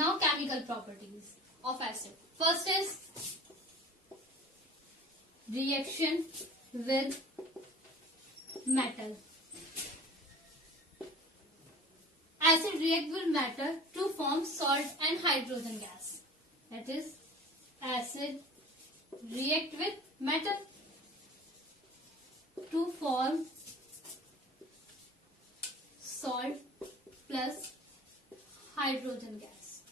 Now chemical properties of acid. First is reaction with metal. Acid react with metal to form salt and hydrogen gas. That is, acid react with metal to form salt plus hydrogen gas,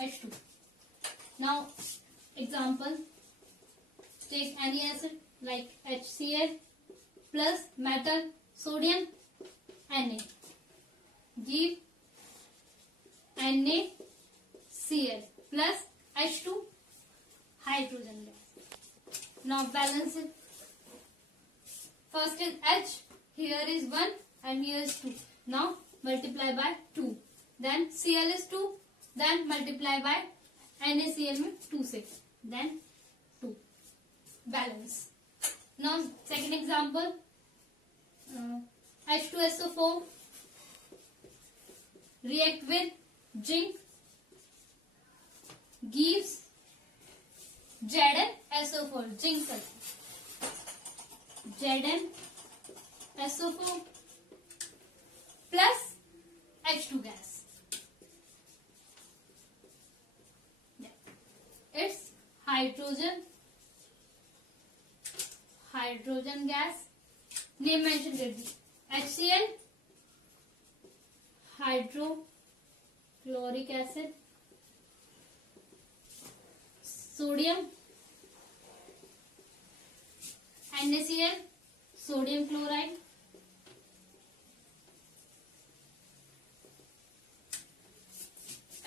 H2. Now, example, take any acid like HCl plus metal sodium Na. Give NaCl plus H2 hydrogen gas. Now balance it. First is H, here is 1 and here is 2. Now multiply by 2. Then Cl is 2. Then multiply by NaCl में 2 से. Then 2. Balance. Now second example, H2SO4 react with zinc, gives ZnSO4, zinc ZnSO4 plus H2 gas. Yeah. It's hydrogen gas. Name mention कर दी. HCl, hydrochloric acid, sodium, NaCl, sodium chloride,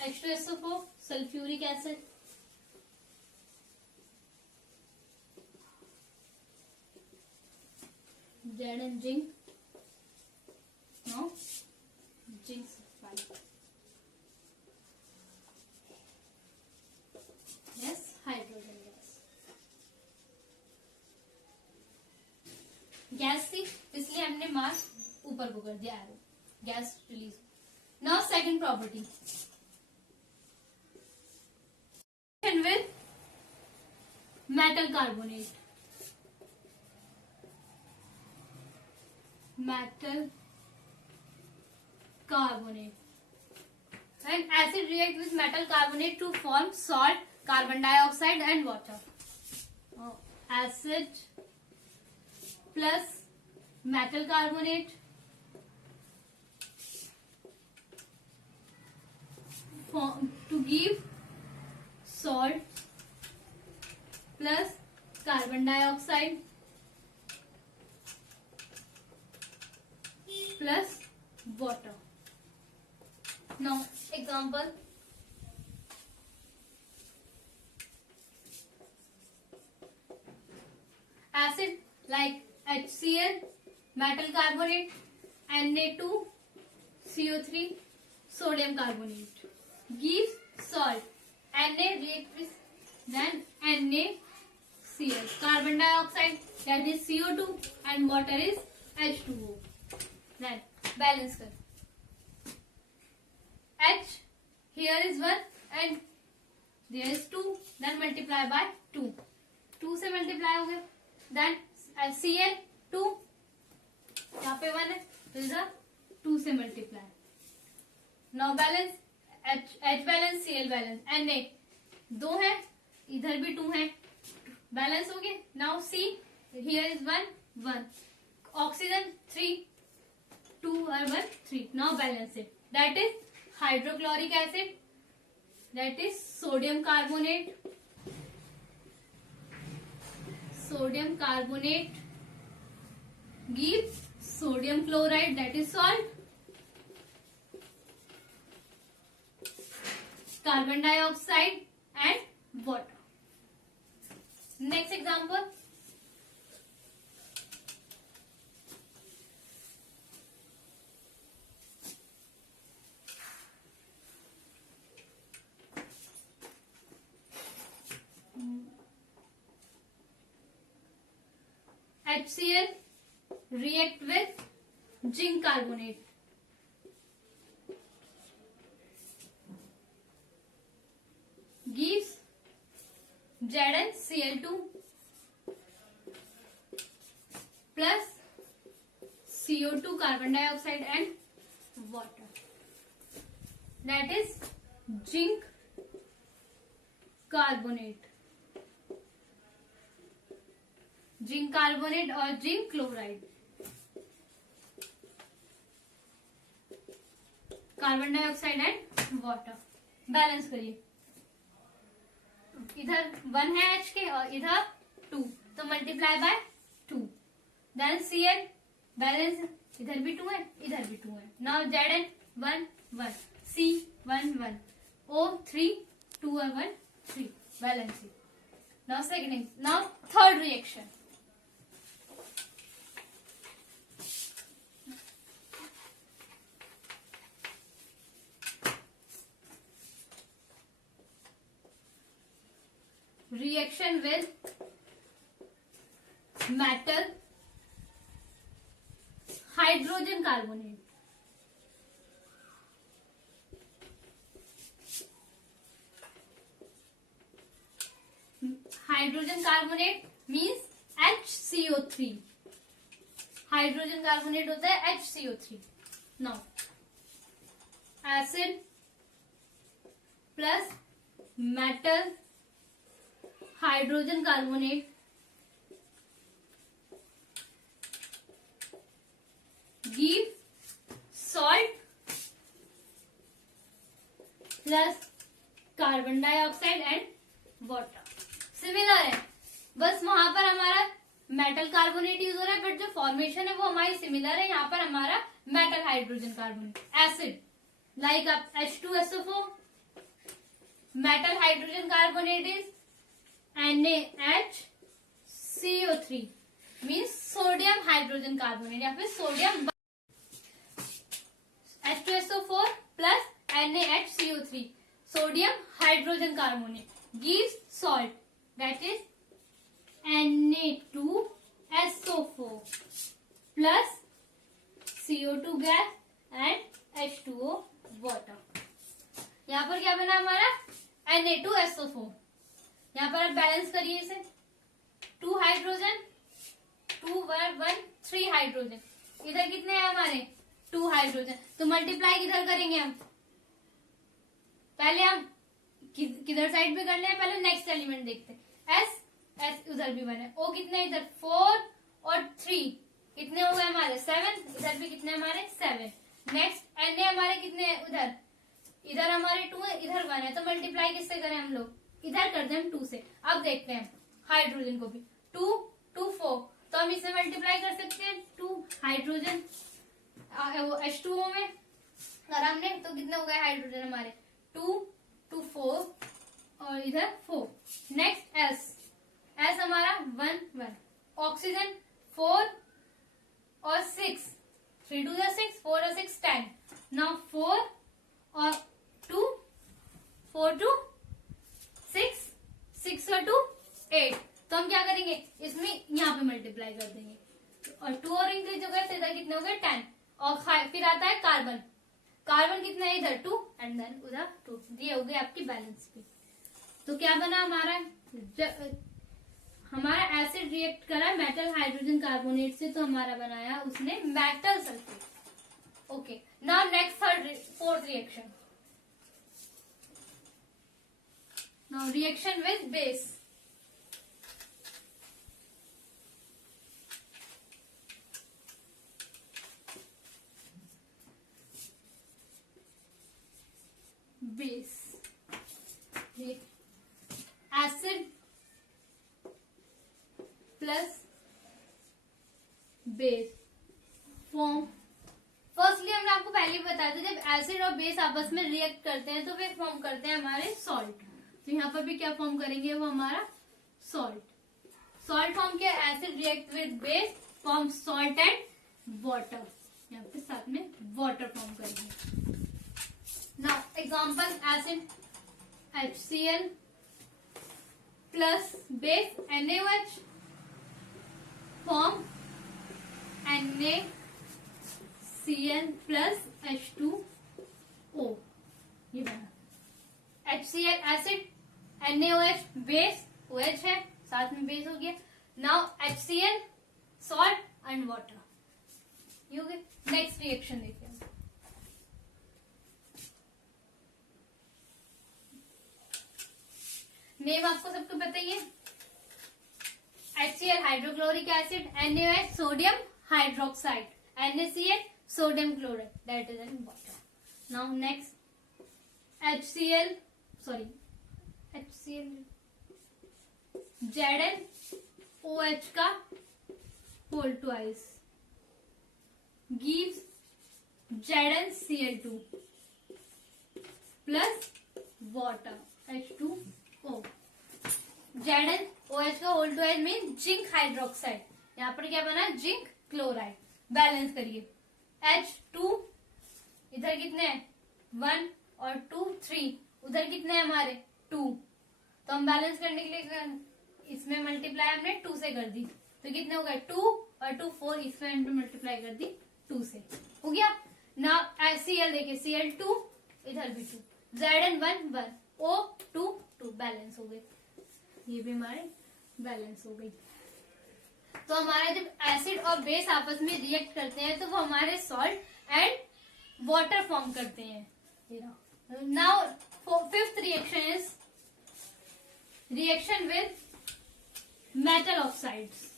H2SO4, sulfuric acid, Zn zinc. No, zinc sulfide. Yes, hydrogen gas. Gas थी इसलिए हमने मास ऊपर को कर दिया arrow, gas release. Now second property, with metal carbonate. Metal carbonate. And acid react with metal carbonate to form salt, carbon dioxide and water. Acid plus metal carbonate to give salt plus carbon dioxide plus water. Now example, acid like HCl, metal carbonate, Na2CO3, sodium carbonate, gives salt. Na react with then NaCl, carbon dioxide, that is CO2, and water is H2O. Then balance कर. H here is 1 and there is 2. Then multiply by 2. 2 से multiply हो गया. Then Cl 2. यहाँ पे 1 है तो इधर 2 से multiply. Now balance H balance Cl balance. Na 2 है, इधर भी 2 है, balance हो गया. Now C here is 1 1. Oxygen 3. 2 और 1 3. Now balance it. That is hydrochloric acid. That is sodium carbonate. Sodium carbonate gives sodium chloride. That is salt. Carbon dioxide and water. Next example. HCl react with zinc carbonate. ZnCl2 plus CO2 carbon dioxide and water. That is zinc carbonate. Zinc carbonate और zinc chloride. Carbon dioxide and water. Balance करिए. इधर 1 है H के और इधर 2, तो multiply by 2. Then Cl balance, इधर भी 2 है इधर भी 2 है. नाउ Zn 1 1, C 1 1, O 3 2 और 1 3. Balance. Now second. Now third reaction. Reaction with metal hydrogen carbonate. Hydrogen carbonate means HCO3. Hydrogen carbonate होता है HCO3. Now acid plus metal hydrogen carbonate give salt plus carbon dioxide and water. Similar है, बस वहां पर हमारा metal carbonate use हो रहा है, बट जो फॉर्मेशन है वो हमारी सिमिलर है. यहाँ पर हमारा metal hydrogen carbonate. Acid like आप H2SO4. Metal hydrogen carbonate is NaHCO3 means sodium hydrogen carbonate या फिर sodium. H2SO4 plus NaHCO3 sodium hydrogen carbonate gives salt that is Na2SO4 plus CO2 gas and H2O water. यहाँ पर क्या बना हमारा Na2SO4. यहाँ पर आप बैलेंस करिए इसे. 2 हाइड्रोजन 2 1 1 3 हाइड्रोजन. इधर कितने हैं हमारे 2 हाइड्रोजन, तो मल्टीप्लाई किधर करेंगे हम. पहले हम किधर साइड पे करने हैं, पहले नेक्स्ट एलिमेंट देखते हैं. S उधर भी 1 है. O कितने इधर 4 और 3 कितने हो गए हमारे 7. इधर भी कितने हमारे 7. नेक्स्ट Na हमारे कितने उधर, इधर हमारे 2 है इधर 1 है, तो मल्टीप्लाई किससे करें हम लोग, इधर कर दें 2 से. अब देखते हैं हाइड्रोजन को भी. 2 2 4, तो हम इसे मल्टीप्लाई कर सकते हैं. 2 हाइड्रोजन H2O में अगर हमने, तो कितने हो गए हाइड्रोजन हमारे 2 2 4 और इधर 4. नेक्स्ट S हमारा 1 1. ऑक्सीजन 4 और 6, 3 2 6, 4 और 6 10. नाउ 4 और 2 4 2 6 6 और 2 8. तो हम क्या करेंगे, इसमें यहाँ पे मल्टीप्लाई कर देंगे और 2 और इंक्रीज हो गए, तो इधर कितने हो गए 10. और फिर आता है कार्बन. कार्बन कितना है इधर 2 एंड देन उधर 2. ये हो गई आपकी बैलेंस भी. तो क्या बना हमारा, हमारा एसिड रिएक्ट करा मेटल हाइड्रोजन कार्बोनेट से, तो हमारा बनाया उसने metal sulphate. Okay. Now next fourth reaction. Now reaction with base. Base acid plus base form. Firstly हमने आपको पहले ही बताया था, जब एसिड और बेस आपस में रिएक्ट करते हैं तो वे फॉर्म करते हैं हमारे सॉल्ट. तो यहाँ पर भी क्या फॉर्म करेंगे, वो हमारा सॉल्ट. सॉल्ट फॉर्म किया, acid react with base form salt and water. यहाँ पे साथ में वाटर फॉर्म करेंगे. Now example acid HCl plus base NaOH form NaCl plus H2O. ये बना HCl acid NaOH base OH है, साथ में बेस हो गया. Now HCl, salt and water. ये हो गया. नेक्स्ट रिएक्शन देखते हैं. नेम आपको सबको पता ही है. HCl hydrochloric acid, NaOH sodium hydroxide, NaCl sodium chloride, that is in water. Now next HCl ZnOH का whole twice gives ZnCl2 plus water H2O. ZnOH का whole twice mean zinc hydroxide. यहाँ पर क्या बना? Zinc chloride. बैलेंस करिए. H2 इधर कितने हैं? 1 और 2 3. उधर कितने हैं हमारे? 2. तो हम बैलेंस करने के लिए इसमें मल्टीप्लाई हमने 2 से कर दी. तो कितने हो गए? 2 और 2 4. इसमें हमने मल्टीप्लाई कर दी 2 से. हो गया ना. Cl देखिए, Cl2 इधर भी 2. Zn1 1 O2 2. बैलेंस हो गए. ये भी हमारे बैलेंस हो गई. तो हमारा जब एसिड और बेस आपस में रिएक्ट करते हैं तो वो हमारे सॉल्ट एंड वाटर फॉर्म करते हैं. Now fifth reaction is reaction with metal oxides.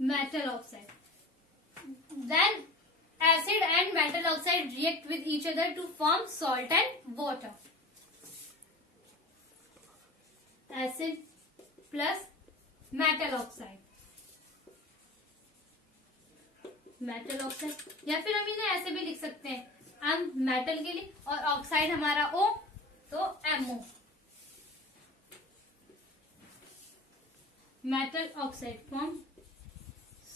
Metal oxide. Then acid and metal oxide react with each other to form salt and water. Acid plus metal oxide. Metal oxide या फिर हम इन्हें ऐसे भी लिख सकते हैं. हम मेटल के लिए और ऑक्साइड हमारा O, तो MO. Metal oxide form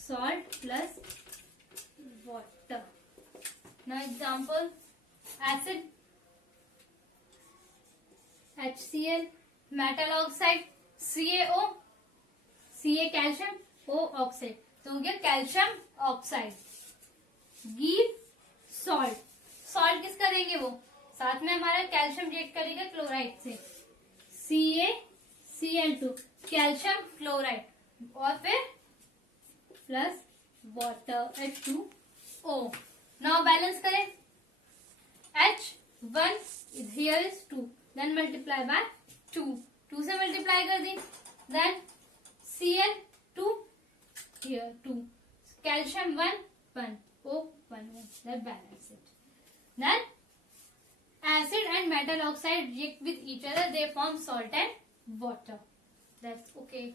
salt plus water. Now example, acid HCl, metal oxide CaO, Ca calcium, O oxide. तो हो गया calcium oxide. Give salt. Salt किसका देंगे? वो साथ में हमारा कैल्शियम रिएक्ट करेगा क्लोराइड से. CaCl2 कैल्शियम क्लोराइड और फिर plus water H2O. Now balance करें. H1 here is 2, then multiply by 2. 2 से मल्टीप्लाई कर दी. Then Cl2 here 2. Calcium 1 1 O 1 1. That balance it. Then acid and metal oxide react with each other. They form salt and water. That's okay.